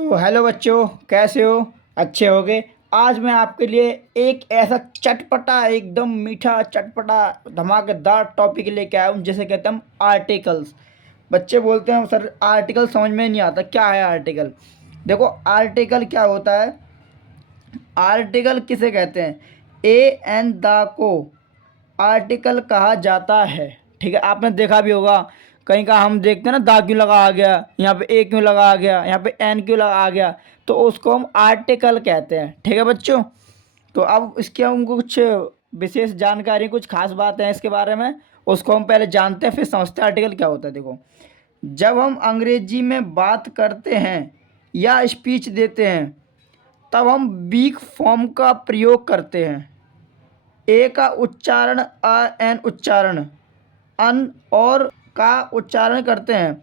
तो हेलो बच्चों, कैसे हो? अच्छे होगे। आज मैं आपके लिए एक ऐसा चटपटा, एकदम मीठा, चटपटा, धमाकेदार टॉपिक लेके आया हूँ जिसे कहते हैं हम आर्टिकल्स। बच्चे बोलते हैं सर आर्टिकल समझ में नहीं आता, क्या है आर्टिकल? देखो, आर्टिकल क्या होता है? आर्टिकल किसे कहते हैं? ए एन द को आर्टिकल कहा जाता है। ठीक है, आपने देखा भी होगा कहीं का, हम देखते हैं ना, दा क्यों लगा आ गया, यहाँ पे ए क्यों लगा आ गया, यहाँ पे एन क्यों लगा आ गया, तो उसको हम आर्टिकल कहते हैं। ठीक है बच्चों, तो अब इसके हम कुछ विशेष जानकारी, कुछ खास बात है इसके बारे में, उसको हम पहले जानते हैं फिर समझते हैं आर्टिकल क्या होता है। देखो, जब हम अंग्रेजी में बात करते हैं या स्पीच देते हैं तब हम वीक फॉर्म का प्रयोग करते हैं। ए का उच्चारण अ एन उच्चारण, अन और का उच्चारण करते हैं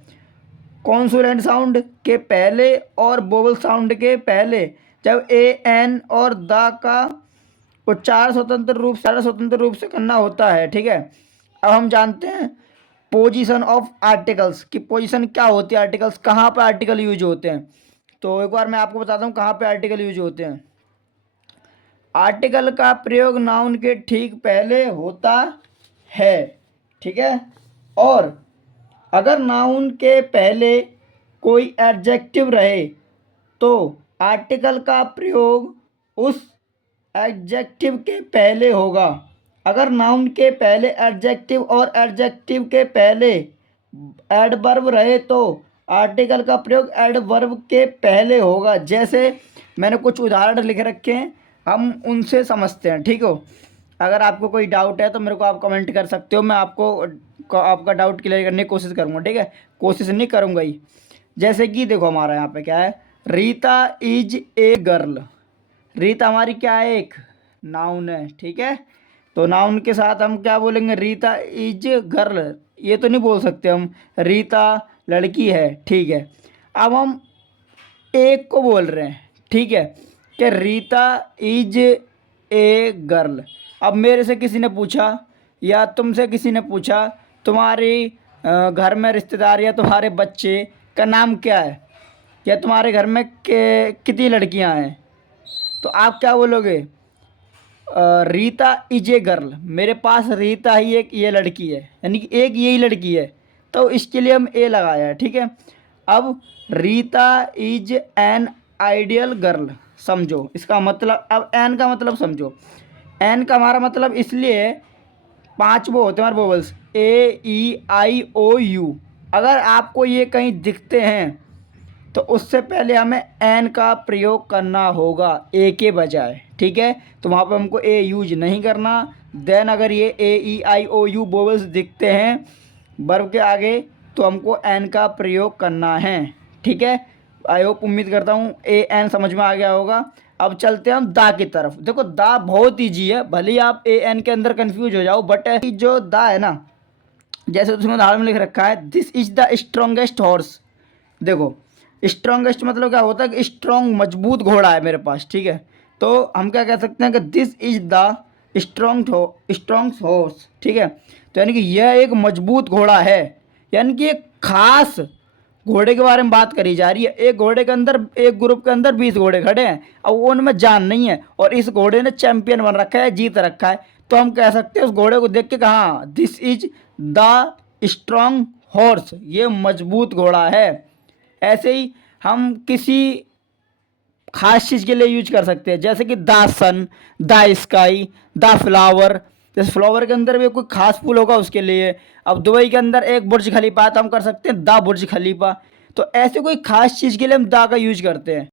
कॉन्सोनेंट साउंड के पहले और वोवल साउंड के पहले। जब ए एन और द का उच्चारण स्वतंत्र रूप से करना होता है। ठीक है, अब हम जानते हैं पोजीशन ऑफ आर्टिकल्स की पोजीशन क्या होती है, आर्टिकल्स कहाँ पर आर्टिकल यूज होते हैं। तो एक बार मैं आपको बताता हूँ कहाँ पे आर्टिकल यूज होते हैं। आर्टिकल का प्रयोग नाउन के ठीक पहले होता है। ठीक है, और अगर नाउन के पहले कोई एडजेक्टिव रहे तो आर्टिकल का प्रयोग उस एडजेक्टिव के पहले होगा। अगर नाउन के पहले एडजेक्टिव और एडजेक्टिव के पहले एडवर्ब रहे तो आर्टिकल का प्रयोग एडवर्ब के पहले होगा। जैसे मैंने कुछ उदाहरण लिख रखे हैं, हम उनसे समझते हैं। ठीक हो, अगर आपको कोई डाउट है तो मेरे को आप कमेंट कर सकते हो, मैं आपका डाउट क्लियर करने की कोशिश करूँगा। ठीक है, कोशिश नहीं करूँगा ही। जैसे कि देखो, हमारा यहाँ पे क्या है, Rita is a girl. Rita हमारी क्या है, एक नाउन है। ठीक है, तो नाउन के साथ हम क्या बोलेंगे, रीता इज गर्ल, ये तो नहीं बोल सकते हम रीता लड़की है। ठीक है, अब हम एक को बोल रहे हैं। ठीक है, कि रीता इज ए गर्ल। अब मेरे से किसी ने पूछा या तुमसे किसी ने पूछा, तुम्हारी घर में रिश्तेदार या तुम्हारे बच्चे का नाम क्या है, या तुम्हारे घर में कितनी लड़कियां हैं, तो आप क्या बोलोगे? Rita is a girl. मेरे पास रीता ही एक ये लड़की है, यानी कि एक यही लड़की है, तो इसके लिए हम ए लगाया है। ठीक है, अब Rita is an ideal girl, समझो इसका मतलब। अब एन का मतलब समझो। एन का हमारा मतलब इसलिए, पांच वो होते हैं हमारे vowels, A E I O you. अगर आपको ये कहीं दिखते हैं तो उससे पहले हमें एन का प्रयोग करना होगा ए के बजाय। ठीक है, तो वहाँ पे हमको ए यूज नहीं करना। देन अगर ये ए ई आई ओ यू वोवल्स दिखते हैं वर्ब के आगे तो हमको एन का प्रयोग करना है। ठीक है, आई होप, उम्मीद करता हूँ ए एन समझ में आ गया होगा। अब चलते हैं हम दा की तरफ। देखो, दा बहुत ईजी है, भले ही आप ए एन के अंदर कंफ्यूज हो जाओ, बट जो दा है ना, जैसे उसमें उदाहरण में लिख रखा है, this is the strongest horse. देखो, स्ट्रॉन्गेस्ट मतलब क्या होता है कि स्ट्रॉन्ग, मजबूत घोड़ा है मेरे पास। ठीक है, तो हम क्या कह सकते हैं कि this is the strong horse. ठीक है, तो यानी कि यह एक मजबूत घोड़ा है, यानी कि एक खास घोड़े के बारे में बात करी जा रही है। एक घोड़े के अंदर, एक ग्रुप के अंदर 20 घोड़े खड़े हैं, अब उनमें जान नहीं है और इस घोड़े ने चैंपियन बन रखा है, जीत रखा है, तो हम कह सकते हैं उस घोड़े को देख के कहा, this is the strong horse, ये मजबूत घोड़ा है। ऐसे ही हम किसी खास चीज़ के लिए यूज कर सकते हैं, जैसे कि the sun, the sky, the flower. जैसे फ्लावर के अंदर भी कोई खास फूल होगा उसके लिए। अब दुबई के अंदर एक बुर्ज खलीफा है तो हम कर सकते हैं द बुर्ज खलीफा। तो ऐसे कोई खास चीज़ के लिए हम द का यूज करते हैं।